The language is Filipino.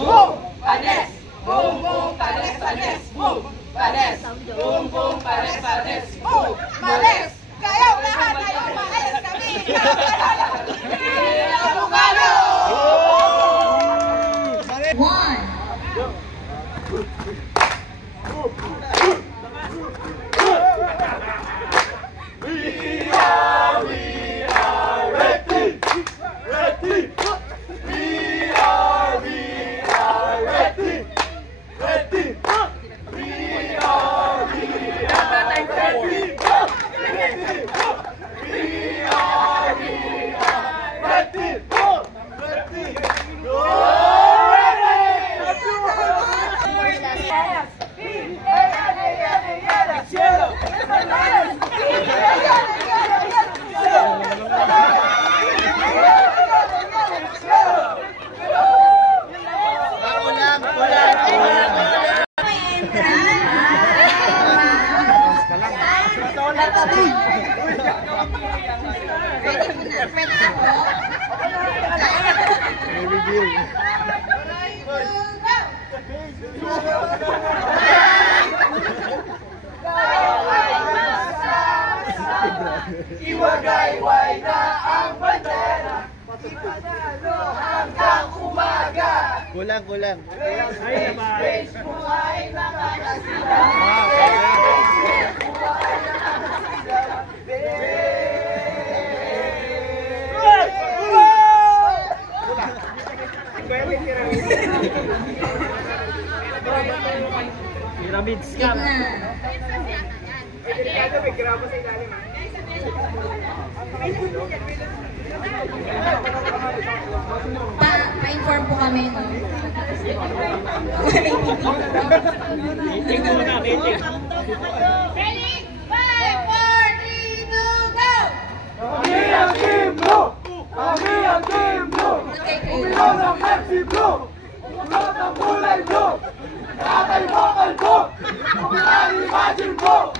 Boom! Panes! Boom! Boom! Panes! Panes! Boom! Panes! Boom! Boom! Panes! Panes! Boom! Panes! Kayong lahat ay umalis kami! Abogado! One. Iwagayway na ang bandera, ipanalo hanggang umaga. Kulang. Race buhay na makasila. Pyramid scam. Pa-inform po kami, no? Meeting na mga meeting. Ready? 5, 4, 3, 2, go! Kami ang Team Blue! Kami ang Team Blue! Umilaw ng Pepsi Blue! Umilaw ng kulay blue! Tatay vocal blue! Umilaw Imagine Blue!